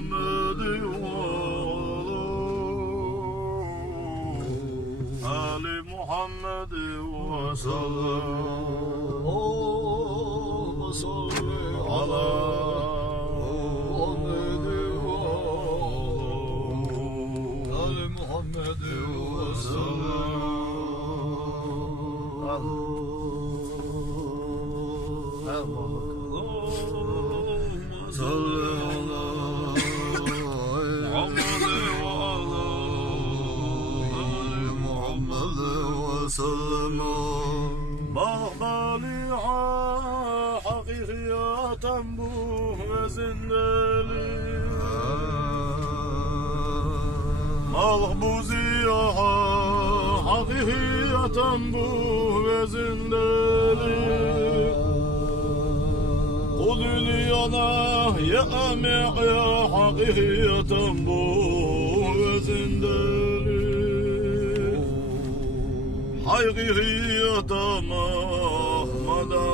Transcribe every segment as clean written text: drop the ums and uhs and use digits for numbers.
محمد آل محمد وسلم اللهم صل على محمد آل محمد وسلم اللهم صل على محمد وعلى آل محمد وسلم مغبالي حقيقية بوه وزندلي مغبوزية حقيقية بوه وزندلي ودنيانا يا أمع يا حقيقية بوه وزندلي حقيقية مهمدا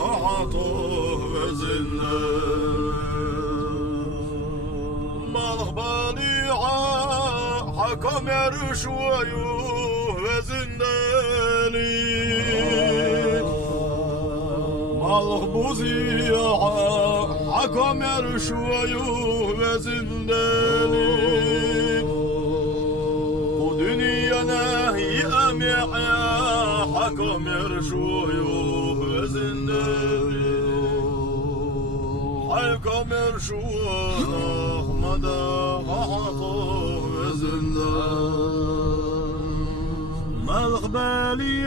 خطوه وزندلي مالخبالي حكم يرشويو وزندلي مالخبوزي حكم يرشويو وزندلي ودنيانا يأمع يا حكم يرشويو وزندلي حكم يرشويو مدى غحطو وزندلي مالخبالي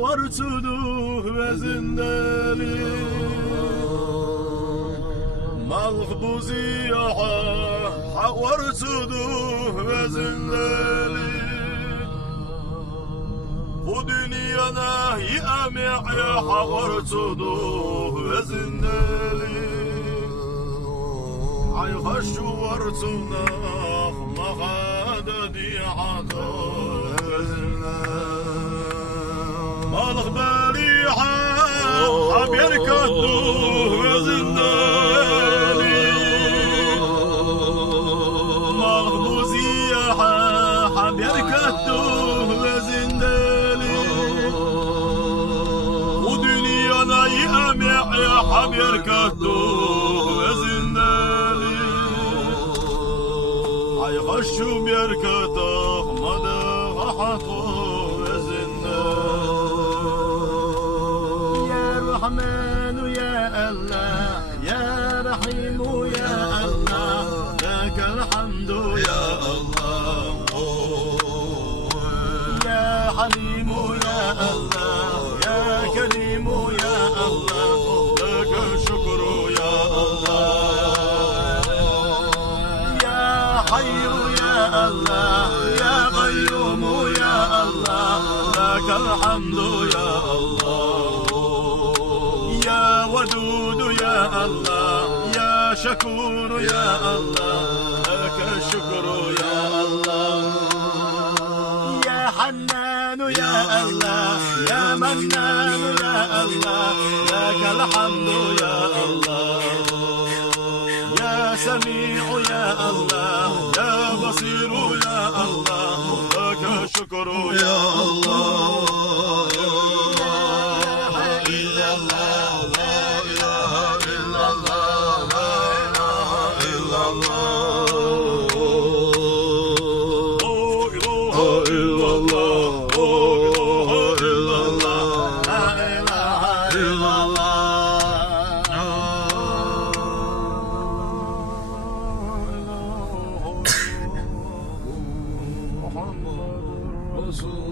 ورتدوه وزندلي مالخبوزي ورتدوه وزندلي ودنيانا يأمع يا ورتدوه وزندلي عيخشو ورتنا مغاددي عطوه مالخبالي حبيركتوه وزندلي مالخبوزية حبيركتوه وزندلي ودنيانا يأمع يا حبيركتوه وزندلي عيغشو بيركتوه مدى غحطوه رحمن يا الله يا رحيم يا الله لك الحمد يا الله يا حليم يا الله يا كريم يا الله لك الشكر يا الله يا حي يا الله يا قيوم يا الله لك الحمد يا الله يا ودود يا الله يا شكور يا الله لك الشكر يا الله يا حنان يا الله يا منان يا الله لك الحمد يا الله يا سميع يا الله يا بصير يا الله لك الشكر يا الله محمد رسول